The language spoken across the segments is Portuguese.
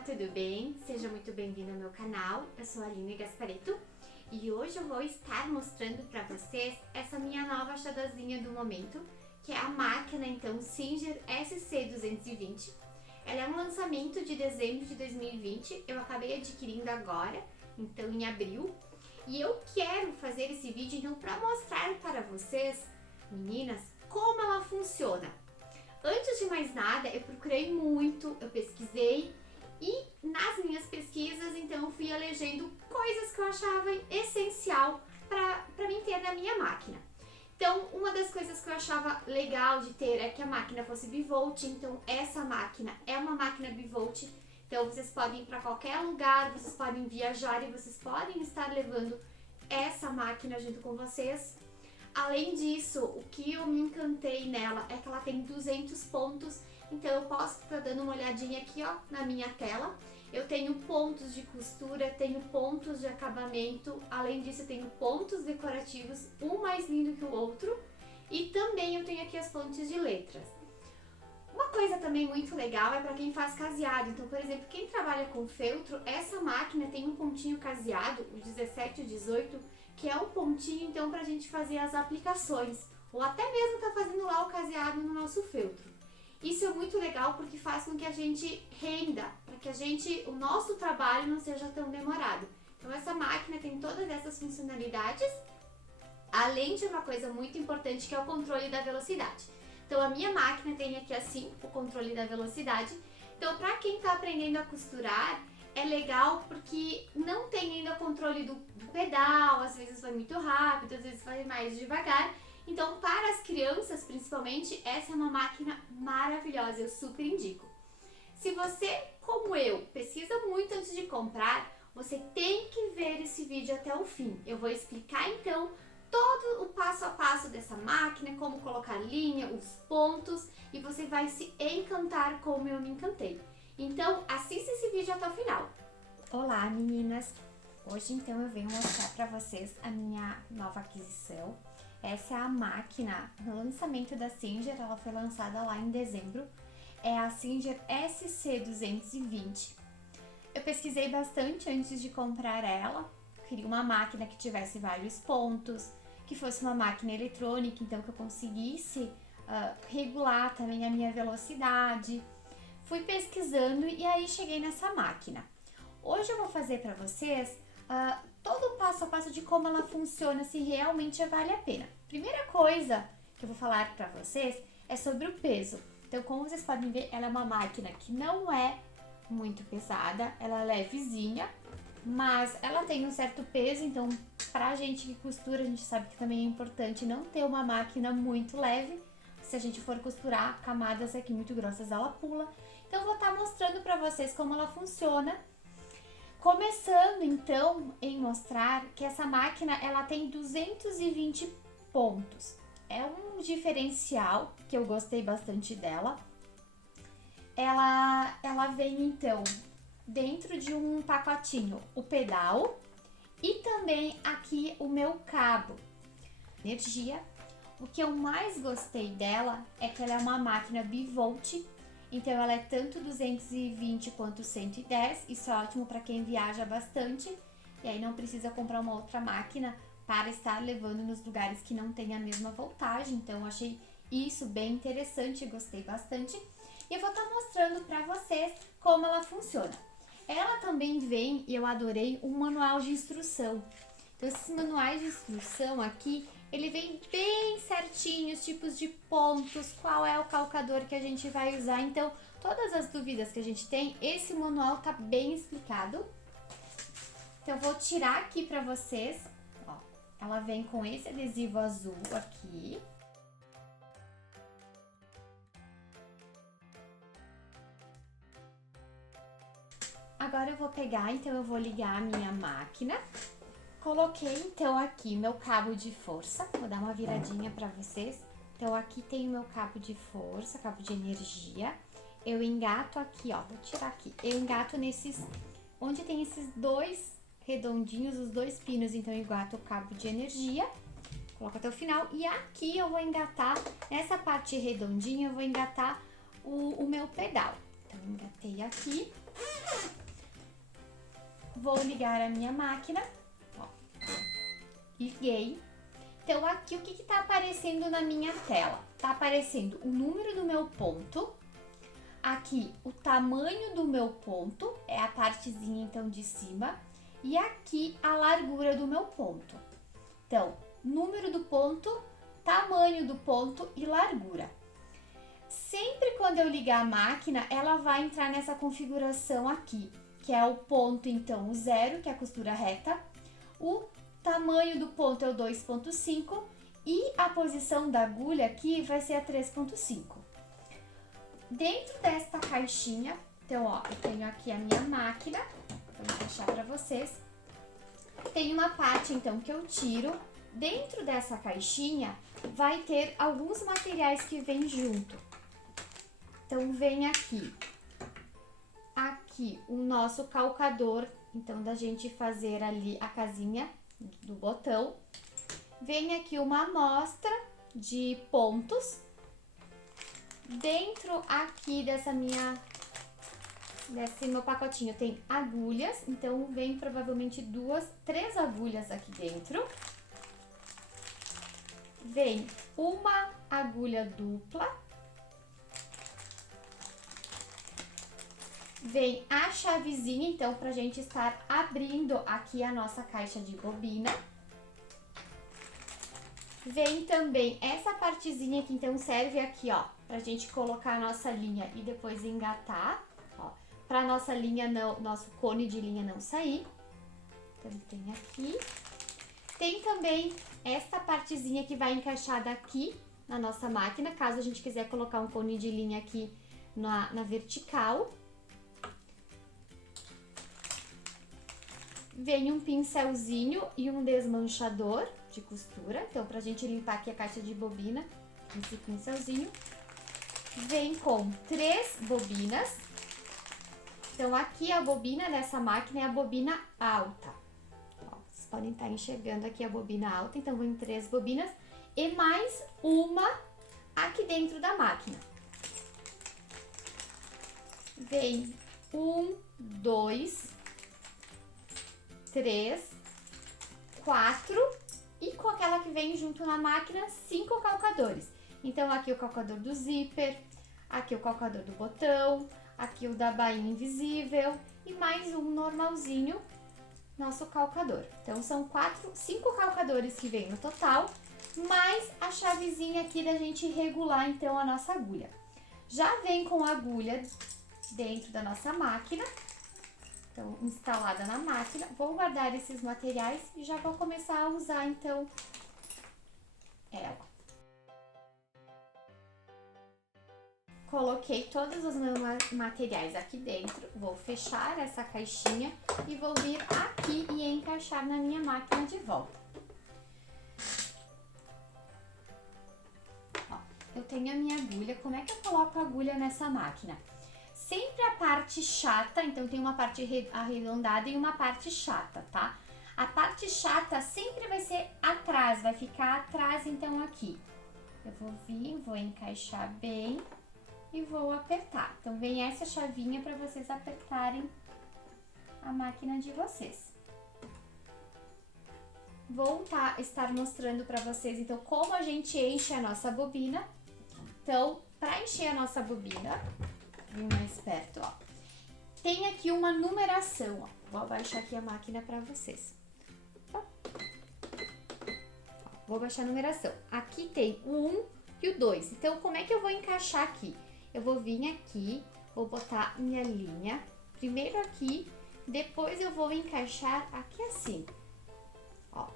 Olá, tudo bem? Seja muito bem-vindo ao meu canal. Eu sou a Aline Gasparetto e hoje eu vou estar mostrando para vocês essa minha nova xodózinha do momento, que é a máquina então Singer SC220. Ela é um lançamento de dezembro de 2020, eu acabei adquirindo agora, então em abril, e eu quero fazer esse vídeo então para mostrar para vocês, meninas, como ela funciona. Antes de mais nada, eu procurei muito, eu pesquisei e nas minhas pesquisas, então, eu fui elegendo coisas que eu achava essencial para mim ter na minha máquina. Então, uma das coisas que eu achava legal de ter é que a máquina fosse bivolt, então essa máquina é uma máquina bivolt, então vocês podem ir para qualquer lugar, vocês podem viajar e vocês podem estar levando essa máquina junto com vocês. Além disso, o que eu me encantei nela é que ela tem 200 pontos, então eu posso estar dando uma olhadinha aqui ó, na minha tela. Eu tenho pontos de costura, tenho pontos de acabamento, além disso eu tenho pontos decorativos, um mais lindo que o outro, e também eu tenho aqui as fontes de letras. Uma coisa também muito legal é para quem faz caseado, então por exemplo, quem trabalha com feltro, essa máquina tem um pontinho caseado, o 17 e o 18, que é um pontinho então pra gente fazer as aplicações, ou até mesmo tá fazendo lá o caseado no nosso feltro. Isso é muito legal porque faz com que a gente renda, para que o nosso trabalho não seja tão demorado. Então essa máquina tem todas essas funcionalidades, além de uma coisa muito importante que é o controle da velocidade. Então a minha máquina tem aqui assim o controle da velocidade, então para quem está aprendendo a costurar, é legal porque não tem ainda controle do pedal, às vezes vai muito rápido, às vezes vai mais devagar. Então, para as crianças, principalmente, essa é uma máquina maravilhosa, eu super indico. Se você, como eu, pesquisa muito antes de comprar, você tem que ver esse vídeo até o fim. Eu vou explicar, então, todo o passo a passo dessa máquina, como colocar linha, os pontos, e você vai se encantar como eu me encantei. Então, assista esse vídeo até o final. Olá, meninas! Hoje, então, eu venho mostrar para vocês a minha nova aquisição. Essa é a máquina, no lançamento da Singer, ela foi lançada lá em dezembro. É a Singer SC220. Eu pesquisei bastante antes de comprar ela. Queria uma máquina que tivesse vários pontos, que fosse uma máquina eletrônica, então que eu conseguisse regular também a minha velocidade. Fui pesquisando e aí cheguei nessa máquina. Hoje eu vou fazer para vocês todo o passo a passo de como ela funciona, se realmente vale a pena. Primeira coisa que eu vou falar para vocês é sobre o peso. Então, como vocês podem ver, ela é uma máquina que não é muito pesada, ela é levezinha, mas ela tem um certo peso, então pra gente que costura, a gente sabe que também é importante não ter uma máquina muito leve. Se a gente for costurar camadas aqui muito grossas, ela pula. Então, eu vou estar mostrando para vocês como ela funciona. Começando, então, em mostrar que essa máquina, ela tem 220 pontos. É um diferencial que eu gostei bastante dela. Ela vem, então, dentro de um pacotinho, o pedal e também aqui o meu cabo. Energia. O que eu mais gostei dela é que ela é uma máquina bivolt, então ela é tanto 220 quanto 110, isso é ótimo para quem viaja bastante, e aí não precisa comprar uma outra máquina para estar levando nos lugares que não tem a mesma voltagem, então eu achei isso bem interessante, gostei bastante. E eu vou estar mostrando para vocês como ela funciona. Ela também vem, e eu adorei, um manual de instrução. Então esses manuais de instrução aqui, ele vem bem certinho, os tipos de pontos, qual é o calcador que a gente vai usar. Então, todas as dúvidas que a gente tem, esse manual tá bem explicado. Então, eu vou tirar aqui pra vocês, ó. Ela vem com esse adesivo azul aqui. Agora eu vou pegar, então eu vou ligar a minha máquina. Coloquei então aqui meu cabo de força, vou dar uma viradinha para vocês. Então aqui tem o meu cabo de força, cabo de energia. Eu engato aqui, ó, vou tirar aqui. Eu engato nesses, onde tem esses dois redondinhos, os dois pinos, então eu engato o cabo de energia. Coloco até o final e aqui eu vou engatar, nessa parte redondinha eu vou engatar o meu pedal. Então engatei aqui. vou ligar a minha máquina. Ó, liguei. Então, aqui o que está aparecendo na minha tela? Está aparecendo o número do meu ponto, aqui o tamanho do meu ponto, é a partezinha então de cima, e aqui a largura do meu ponto. Então, número do ponto, tamanho do ponto e largura. Sempre quando eu ligar a máquina, ela vai entrar nessa configuração aqui, que é o ponto então o 0, que é a costura reta, o tamanho do ponto é o 2,5 e a posição da agulha aqui vai ser a 3,5. Dentro desta caixinha, então ó, eu tenho aqui a minha máquina, vou deixar para vocês. Tem uma parte então que eu tiro. Dentro dessa caixinha vai ter alguns materiais que vêm junto. Então vem aqui o nosso calcador, então da gente fazer ali a casinha do botão. Vem aqui uma amostra de pontos. Dentro aqui desse meu pacotinho tem agulhas, então vem provavelmente 3 agulhas aqui dentro. Vem uma agulha dupla. Vem a chavezinha, então, pra gente estar abrindo aqui a nossa caixa de bobina. Vem também essa partezinha que então serve aqui, ó, pra gente colocar a nossa linha e depois engatar, ó, pra nossa linha não, nosso cone de linha não sair. Então tem aqui. Tem também esta partezinha que vai encaixada aqui na nossa máquina, caso a gente quiser colocar um cone de linha aqui na vertical. Vem um pincelzinho e um desmanchador de costura, então pra gente limpar aqui a caixa de bobina, esse pincelzinho. Vem com 3 bobinas, então aqui a bobina dessa máquina é a bobina alta. Ó, vocês podem estar enxergando aqui a bobina alta, então vem 3 bobinas e mais uma aqui dentro da máquina. Vem 1, 2, 3, 4 e com aquela que vem junto na máquina, 5 calcadores. Então aqui o calcador do zíper, aqui o calcador do botão, aqui o da bainha invisível e mais um normalzinho, nosso calcador. Então são 5 calcadores que vem no total, mais a chavezinha aqui da gente regular então a nossa agulha. Já vem com a agulha dentro da nossa máquina. Então, instalada na máquina, vou guardar esses materiais e já vou começar a usar, então, ela. Coloquei todos os meus materiais aqui dentro, vou fechar essa caixinha e vou vir aqui e encaixar na minha máquina de volta. Ó, eu tenho a minha agulha, como é que eu coloco a agulha nessa máquina? Sempre a parte chata, então tem uma parte arredondada e uma parte chata, tá? A parte chata sempre vai ser atrás, vai ficar atrás então aqui. Eu vou vir, vou encaixar bem e vou apertar. Então vem essa chavinha para vocês apertarem a máquina de vocês. Vou estar mostrando para vocês então como a gente enche a nossa bobina. Então, para encher a nossa bobina, vem mais perto, ó. Tem aqui uma numeração, ó. Vou abaixar aqui a máquina para vocês. Ó, vou abaixar a numeração. Aqui tem o 1 e o 2. Então, como é que eu vou encaixar aqui? Eu vou vir aqui, vou botar minha linha, primeiro aqui, depois eu vou encaixar aqui assim. Ó,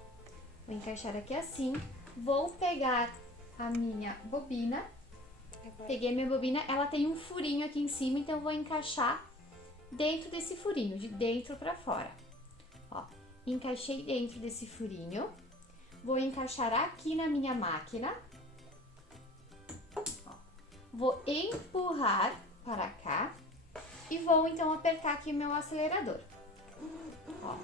vou encaixar aqui assim, vou pegar a minha bobina. Peguei a minha bobina, ela tem um furinho aqui em cima, então eu vou encaixar dentro desse furinho, de dentro pra fora. Ó, encaixei dentro desse furinho, vou encaixar aqui na minha máquina. Ó, vou empurrar para cá e vou então apertar aqui o meu acelerador. Ó.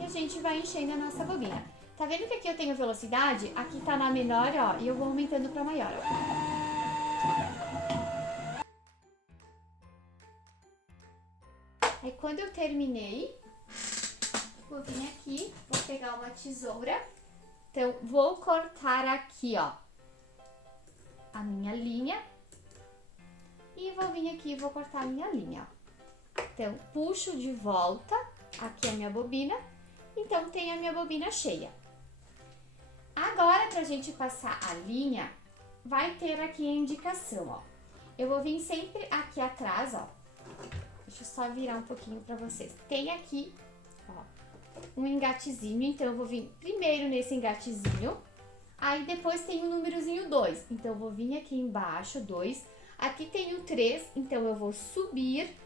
E a gente vai enchendo a nossa bobina. Tá vendo que aqui eu tenho velocidade? Aqui tá na menor, ó, e eu vou aumentando pra maior, ó. Aí quando eu terminei, vou vir aqui, vou pegar uma tesoura. Então, vou cortar aqui, ó, a minha linha. E vou vir aqui e vou cortar a minha linha, ó. Então, puxo de volta aqui a minha bobina. Então, tem a minha bobina cheia. Agora, pra gente passar a linha, vai ter aqui a indicação, ó. Eu vou vir sempre aqui atrás, ó. Deixa eu só virar um pouquinho pra vocês. Tem aqui, ó, um engatezinho. Então, eu vou vir primeiro nesse engatezinho. Aí, depois tem o númerozinho 2. Então, eu vou vir aqui embaixo, 2. Aqui tem o 3. Então, eu vou subir.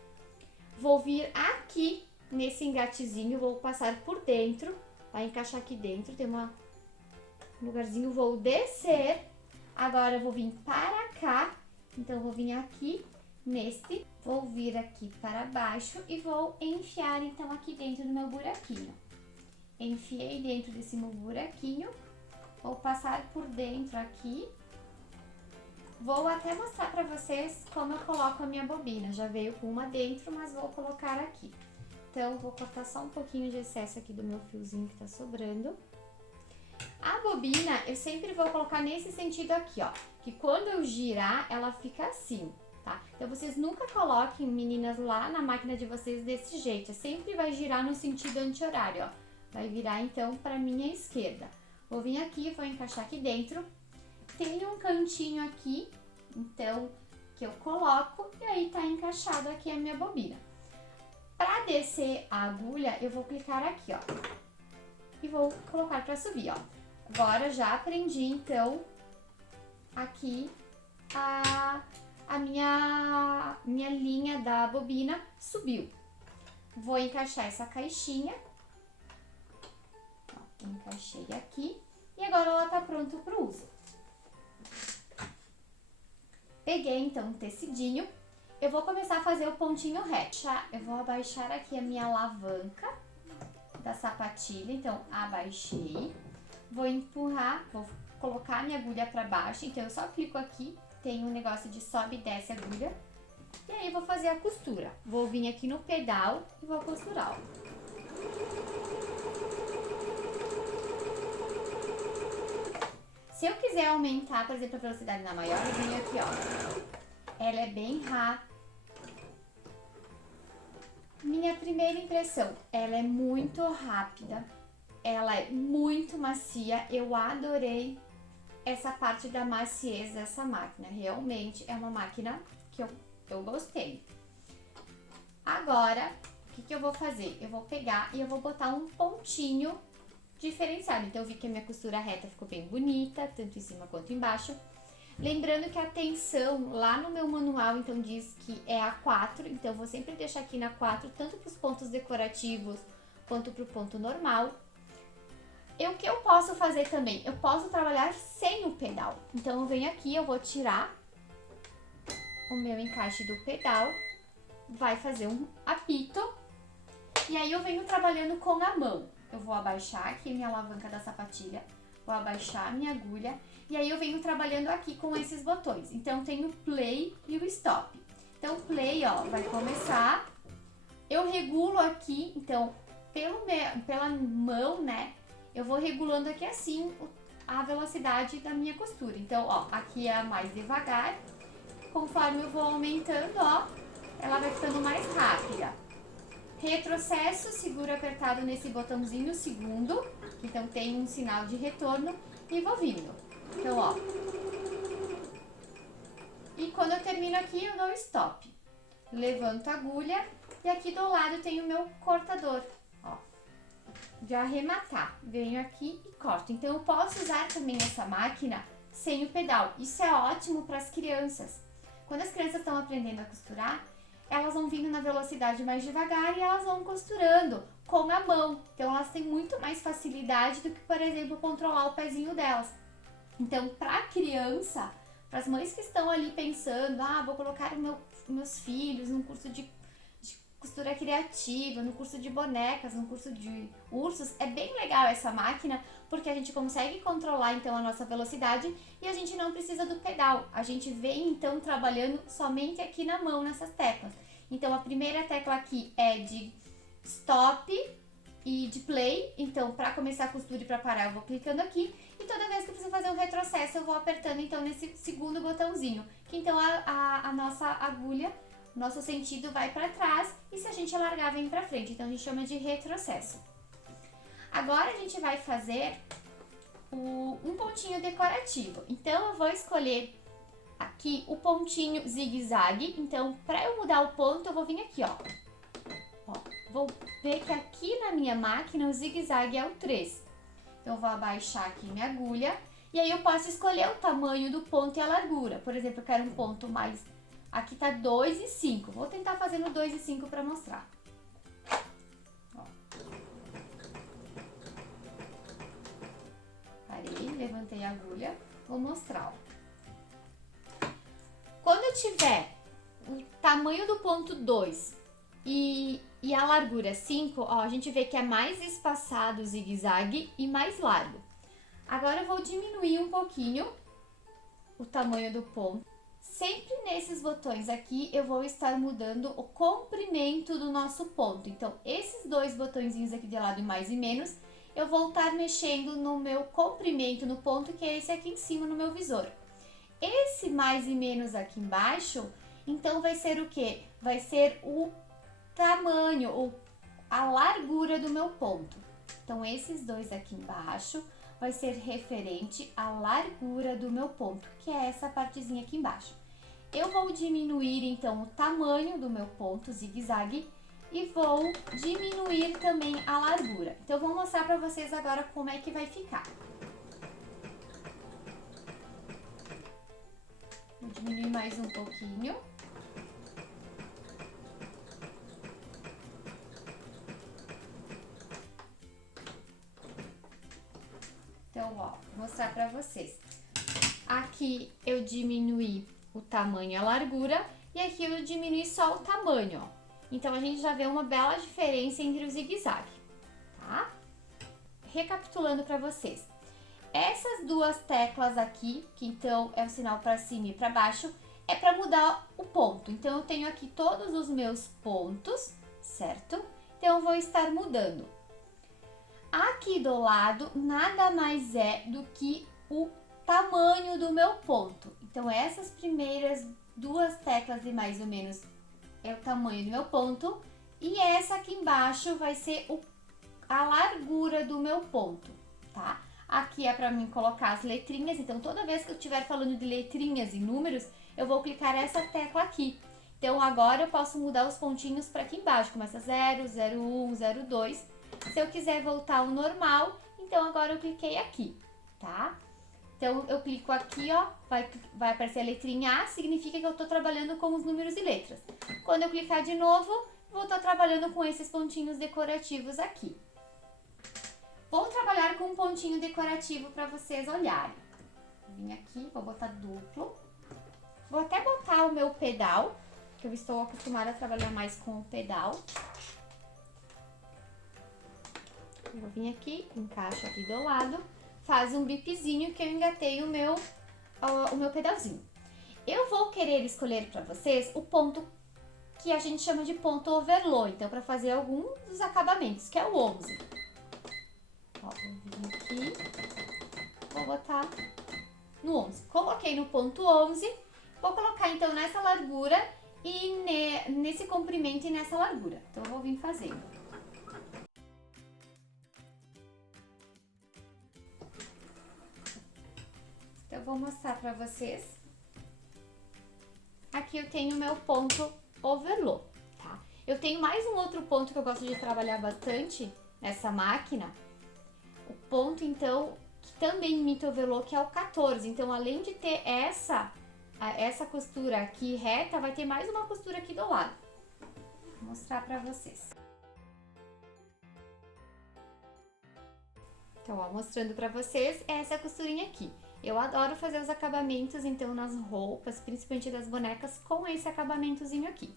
Vou vir aqui nesse engatezinho. Vou passar por dentro. Vai encaixar aqui dentro. Tem um lugarzinho. Vou descer. Agora, eu vou vir para cá. Então, eu vou vir aqui nesse. Vou vir aqui para baixo e vou enfiar, então, aqui dentro do meu buraquinho. Enfiei dentro desse meu buraquinho. Vou passar por dentro aqui. Vou até mostrar pra vocês como eu coloco a minha bobina. Já veio com uma dentro, mas vou colocar aqui. Então, vou cortar só um pouquinho de excesso aqui do meu fiozinho que tá sobrando. A bobina, eu sempre vou colocar nesse sentido aqui, ó. Que quando eu girar, ela fica assim, tá? Então, vocês nunca coloquem, meninas, lá na máquina de vocês desse jeito. Sempre vai girar no sentido anti-horário, ó. Vai virar, então, pra minha esquerda. Vou vir aqui, vou encaixar aqui dentro. Tem um cantinho aqui, então, que eu coloco e aí tá encaixado aqui a minha bobina. Pra descer a agulha, eu vou clicar aqui, ó. E vou colocar pra subir, ó. Agora já aprendi, então, aqui a minha linha da bobina subiu. Vou encaixar essa caixinha. Ó, encaixei aqui. E agora ela tá pronta pro uso. Peguei, então, um tecidinho. Eu vou começar a fazer o pontinho reto. Eu vou abaixar aqui a minha alavanca da sapatilha. Então, abaixei. Vou empurrar, vou colocar a minha agulha pra baixo. Então, eu só clico aqui. Tem um negócio de sobe e desce a agulha. E aí, vou fazer a costura. Vou vir aqui no pedal e vou costurar, ó. Se eu quiser aumentar, por exemplo, a velocidade na maior, eu venho aqui, ó. Ela é bem rápida. Minha primeira impressão, ela é muito rápida. Ela é muito macia. Eu adorei essa parte da maciez dessa máquina. Realmente é uma máquina que eu gostei. Agora, o que eu vou fazer? Eu vou pegar e eu vou botar um pontinho diferenciado. Então, eu vi que a minha costura reta ficou bem bonita, tanto em cima quanto embaixo. Lembrando que a tensão lá no meu manual, então, diz que é a 4. Então, eu vou sempre deixar aqui na 4, tanto para os pontos decorativos quanto para o ponto normal. E o que eu posso fazer também? Eu posso trabalhar sem o pedal. Então, eu venho aqui, eu vou tirar o meu encaixe do pedal. Vai fazer um apito. E aí, eu venho trabalhando com a mão. Eu vou abaixar aqui minha alavanca da sapatilha, vou abaixar minha agulha e aí eu venho trabalhando aqui com esses botões. Então, tem o play e o stop. Então, o play, ó, vai começar. Eu regulo aqui, então, pela mão, né, eu vou regulando aqui assim a velocidade da minha costura. Então, ó, aqui é mais devagar. Conforme eu vou aumentando, ó, ela vai ficando mais rápida. Retrocesso, seguro apertado nesse botãozinho segundo, então tem um sinal de retorno e vou vindo. Então, ó. E quando eu termino aqui, eu dou stop. Levanto a agulha e aqui do lado tem o meu cortador, ó. De arrematar. Venho aqui e corto. Então, eu posso usar também essa máquina sem o pedal. Isso é ótimo para as crianças. Quando as crianças estão aprendendo a costurar, elas vão vindo na velocidade mais devagar e elas vão costurando com a mão. Então, elas têm muito mais facilidade do que, por exemplo, controlar o pezinho delas. Então, para a criança, para as mães que estão ali pensando, vou colocar meus filhos num curso de costura criativa, no curso de bonecas, no curso de ursos, é bem legal essa máquina, porque a gente consegue controlar, então, a nossa velocidade e a gente não precisa do pedal. A gente vem, então, trabalhando somente aqui na mão, nessas teclas. Então, a primeira tecla aqui é de stop e de play. Então, para começar a costura e para parar, eu vou clicando aqui. E toda vez que eu preciso fazer um retrocesso, eu vou apertando, então, nesse segundo botãozinho. Que, então, a nossa agulha, nosso sentido vai para trás. E se a gente alargar, vem para frente. Então, a gente chama de retrocesso. Agora, a gente vai fazer um pontinho decorativo. Então, eu vou escolher aqui o pontinho zigue-zague. Então, para eu mudar o ponto, eu vou vir aqui, ó. Vou ver que aqui na minha máquina o zigue-zague é o 3. Então, eu vou abaixar aqui minha agulha. E aí, eu posso escolher o tamanho do ponto e a largura. Por exemplo, eu quero um ponto mais... Aqui tá 2 e 5. Vou tentar fazer no 2 e 5 para mostrar. Ó. Parei, levantei a agulha. Vou mostrar, ó. Quando eu tiver o tamanho do ponto 2 e a largura 5, ó, a gente vê que é mais espaçado o zigue-zague e mais largo. Agora eu vou diminuir um pouquinho o tamanho do ponto. Sempre nesses botões aqui eu vou estar mudando o comprimento do nosso ponto. Então, esses dois botõezinhos aqui de lado, mais e menos, eu vou estar mexendo no meu comprimento, no ponto que é esse aqui em cima no meu visor. Esse mais e menos aqui embaixo, então vai ser o quê? Vai ser o tamanho, a largura do meu ponto. Então, esses dois aqui embaixo vai ser referente à largura do meu ponto, que é essa partezinha aqui embaixo. Eu vou diminuir, então, o tamanho do meu ponto zigue-zague e vou diminuir também a largura. Então, eu vou mostrar para vocês agora como é que vai ficar. Vou diminuir mais um pouquinho. Então, ó, vou mostrar pra vocês. Aqui eu diminuí o tamanho e a largura e aqui eu diminuí só o tamanho, ó. Então, a gente já vê uma bela diferença entre o zigue-zague, tá? Recapitulando pra vocês. Essas duas teclas aqui, que então é o sinal para cima e para baixo, é para mudar o ponto. Então, eu tenho aqui todos os meus pontos, certo? Então, eu vou estar mudando. Aqui do lado, nada mais é do que o tamanho do meu ponto. Então, essas primeiras duas teclas de mais ou menos é o tamanho do meu ponto. E essa aqui embaixo vai ser a largura do meu ponto, tá? Aqui é para mim colocar as letrinhas, então toda vez que eu estiver falando de letrinhas e números, eu vou clicar essa tecla aqui. Então agora eu posso mudar os pontinhos para aqui embaixo, começa 0, 01, 02. Se eu quiser voltar ao normal, então agora eu cliquei aqui, tá? Então eu clico aqui, ó, vai aparecer a letrinha A, significa que eu tô trabalhando com os números e letras. Quando eu clicar de novo, vou estar trabalhando com esses pontinhos decorativos aqui. Vou trabalhar com um pontinho decorativo para vocês olharem. Vim aqui, vou botar duplo. Vou até botar o meu pedal, que eu estou acostumada a trabalhar mais com o pedal. Eu vou vir aqui, encaixo aqui do lado, faz um bipzinho que eu engatei o meu pedalzinho. Eu vou querer escolher para vocês o ponto que a gente chama de ponto overlock, então para fazer algum dos acabamentos, que é o 11. Ó, vou vir aqui, vou botar no 11. Coloquei no ponto 11, vou colocar então nessa largura e nesse comprimento e nessa largura. Então eu vou vir fazendo. Então eu vou mostrar pra vocês. Aqui eu tenho o meu ponto overlock, tá? Eu tenho mais um outro ponto que eu gosto de trabalhar bastante nessa máquina. O ponto, então, que também imita o overlock é o 14. Então, além de ter essa costura aqui reta, vai ter mais uma costura aqui do lado. Vou mostrar pra vocês. Então, ó, mostrando pra vocês essa costurinha aqui. Eu adoro fazer os acabamentos, então, nas roupas, principalmente das bonecas, com esse acabamentozinho aqui.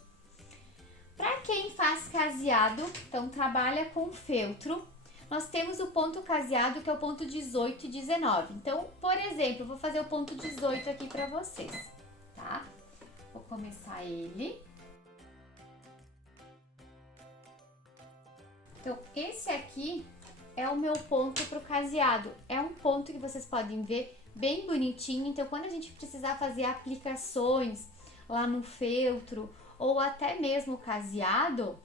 Pra quem faz caseado, então, trabalha com feltro, nós temos o ponto caseado, que é o ponto 18 e 19. Então, por exemplo, eu vou fazer o ponto 18 aqui pra vocês, tá? Vou começar ele. Então, esse aqui é o meu ponto pro caseado. É um ponto que vocês podem ver bem bonitinho. Então, quando a gente precisar fazer aplicações lá no feltro ou até mesmo caseado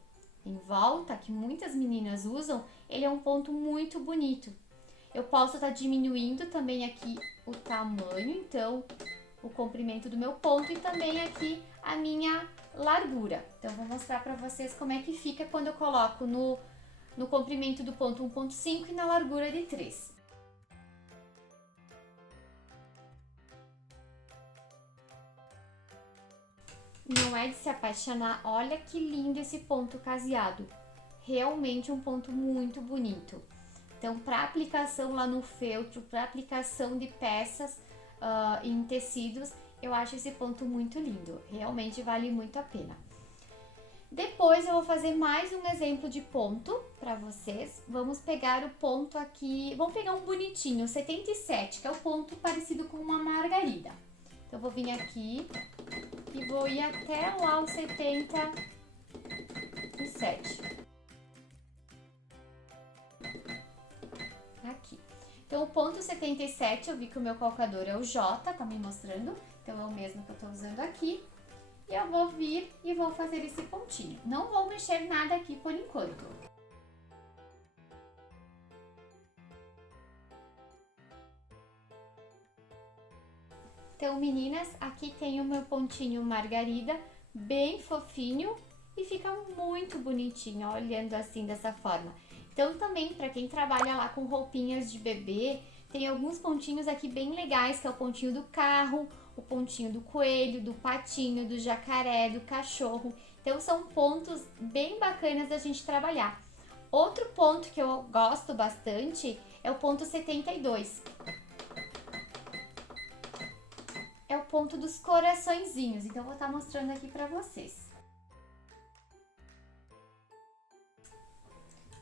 em volta, que muitas meninas usam, ele é um ponto muito bonito. Eu posso estar diminuindo também aqui o tamanho, então, o comprimento do meu ponto e também aqui a minha largura. Então, vou mostrar para vocês como é que fica quando eu coloco no comprimento do ponto 1.5 e na largura de 3. Não é de se apaixonar, olha que lindo esse ponto caseado. Realmente um ponto muito bonito. Então, para aplicação lá no feltro, para aplicação de peças em tecidos, eu acho esse ponto muito lindo. Realmente vale muito a pena. Depois eu vou fazer mais um exemplo de ponto para vocês. Vamos pegar o ponto aqui, vamos pegar um bonitinho, 77, que é o ponto parecido com uma margarida. Então, eu vou vir aqui e vou ir até lá o 77. Aqui. Então, o ponto 77, eu vi que o meu calcador é o J, tá me mostrando. Então, é o mesmo que eu tô usando aqui. E eu vou vir e vou fazer esse pontinho. Não vou mexer nada aqui por enquanto. Então, meninas, aqui tem o meu pontinho margarida, bem fofinho e fica muito bonitinho, ó, olhando assim dessa forma. Então, também, para quem trabalha lá com roupinhas de bebê, tem alguns pontinhos aqui bem legais, que é o pontinho do carro, o pontinho do coelho, do patinho, do jacaré, do cachorro. Então, são pontos bem bacanas da gente trabalhar. Outro ponto que eu gosto bastante é o ponto 72. É o ponto dos coraçõezinhos, então eu vou estar mostrando aqui pra vocês.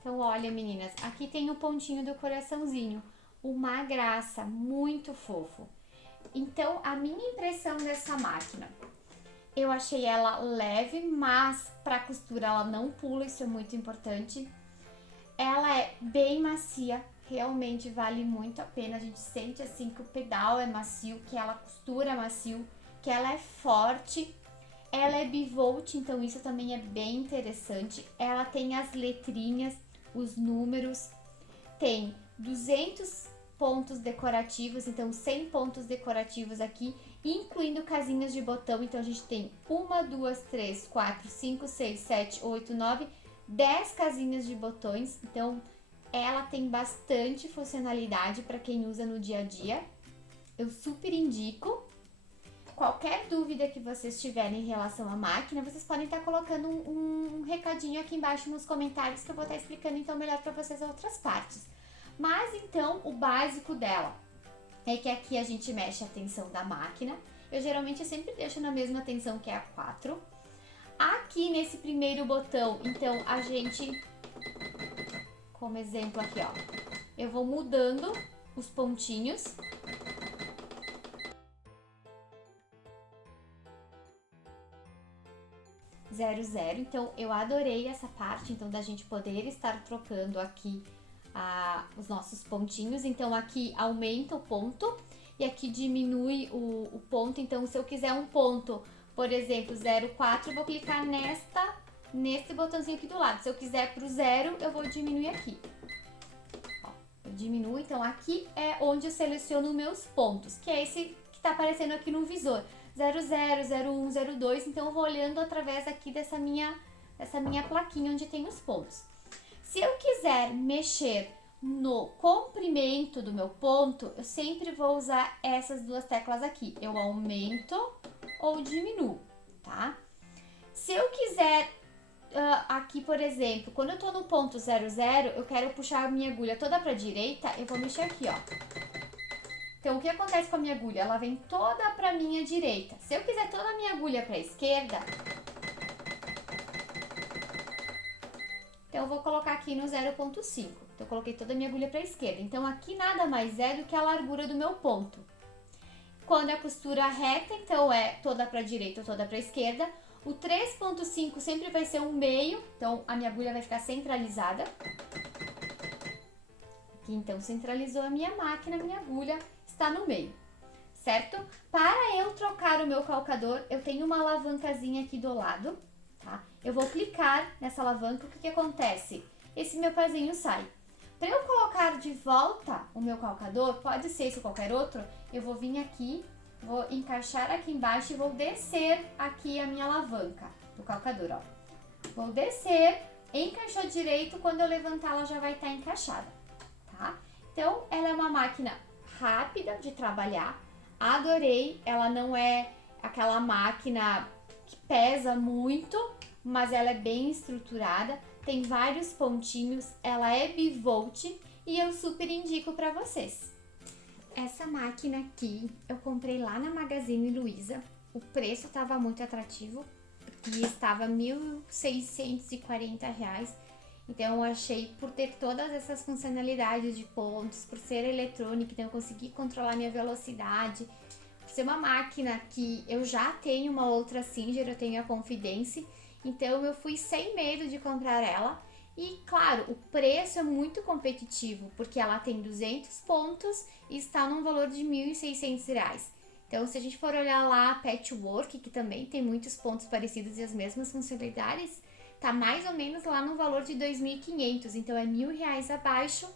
Então, olha, meninas, aqui tem o pontinho do coraçãozinho, uma graça, muito fofo. Então, a minha impressão dessa máquina, eu achei ela leve, mas pra costura ela não pula, isso é muito importante. Ela é bem macia, realmente vale muito a pena. A gente sente assim que o pedal é macio, que ela costura macio, que ela é forte. Ela é bivolt, então isso também é bem interessante. Ela tem as letrinhas, os números, tem 200 pontos decorativos, então 100 pontos decorativos aqui, incluindo casinhas de botão. Então a gente tem 1, 2, 3, 4, 5, 6, 7, 8, 9, 10 casinhas de botões. Então ela tem bastante funcionalidade para quem usa no dia a dia. Eu super indico. Qualquer dúvida que vocês tiverem em relação à máquina, vocês podem estar colocando um recadinho aqui embaixo nos comentários que eu vou estar explicando então melhor para vocês outras partes. Mas então o básico dela é que aqui a gente mexe a tensão da máquina. Eu geralmente sempre deixo na mesma tensão que é a 4. Aqui nesse primeiro botão, então a gente, como exemplo aqui, ó, eu vou mudando os pontinhos. Zero, zero. Então, eu adorei essa parte, então, da gente poder estar trocando aqui os nossos pontinhos. Então, aqui aumenta o ponto e aqui diminui o ponto. Então, se eu quiser um ponto, por exemplo, 0,4, eu vou clicar nesse botãozinho aqui do lado. Se eu quiser pro 0, eu vou diminuir aqui. Ó, eu diminuo. Então, aqui é onde eu seleciono meus pontos, que é esse que tá aparecendo aqui no visor. 00, 01, 02, então eu vou olhando através aqui dessa minha plaquinha onde tem os pontos. Se eu quiser mexer no comprimento do meu ponto, eu sempre vou usar essas duas teclas aqui. Eu aumento ou diminuo, tá? Se eu quiser, aqui por exemplo, quando eu tô no ponto 00, eu quero puxar a minha agulha toda pra direita, eu vou mexer aqui, ó. Então, o que acontece com a minha agulha? Ela vem toda para a minha direita. Se eu quiser toda a minha agulha para a esquerda, então eu vou colocar aqui no 0,5. Então, eu coloquei toda a minha agulha para a esquerda. Então, aqui nada mais é do que a largura do meu ponto. Quando a costura reta, então é toda para a direita ou toda para a esquerda. O 3.5 sempre vai ser um meio, então a minha agulha vai ficar centralizada. Aqui então centralizou a minha máquina, minha agulha está no meio, certo? Para eu trocar o meu calcador, eu tenho uma alavancazinha aqui do lado, tá? Eu vou clicar nessa alavanca, o que acontece? Esse meu pezinho sai. Para eu colocar de volta o meu calcador, pode ser esse ou qualquer outro, eu vou vir aqui, vou encaixar aqui embaixo e vou descer aqui a minha alavanca do calcador, ó. Vou descer, encaixou direito, quando eu levantar ela já vai estar encaixada, tá? Então, ela é uma máquina rápida de trabalhar, adorei, ela não é aquela máquina que pesa muito, mas ela é bem estruturada, tem vários pontinhos, ela é bivolt e eu super indico para vocês. Essa máquina aqui eu comprei lá na Magazine Luiza, o preço estava muito atrativo e estava R$ 1.640, então eu achei, por ter todas essas funcionalidades de pontos, por ser eletrônica, então eu consegui controlar minha velocidade, por ser uma máquina que eu já tenho uma outra Singer, eu tenho a Confidence, então eu fui sem medo de comprar ela. E claro, o preço é muito competitivo, porque ela tem 200 pontos e está num valor de R$ 1.600. Então, se a gente for olhar lá a Patchwork, que também tem muitos pontos parecidos e as mesmas funcionalidades, tá mais ou menos lá no valor de 2.500, então é R$ 1.000 abaixo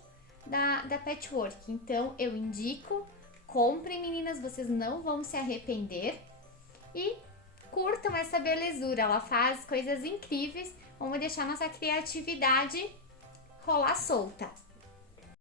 da Patchwork. Então, eu indico, comprem, meninas, vocês não vão se arrepender e curtam essa belezura, ela faz coisas incríveis. Vamos deixar nossa criatividade rolar solta.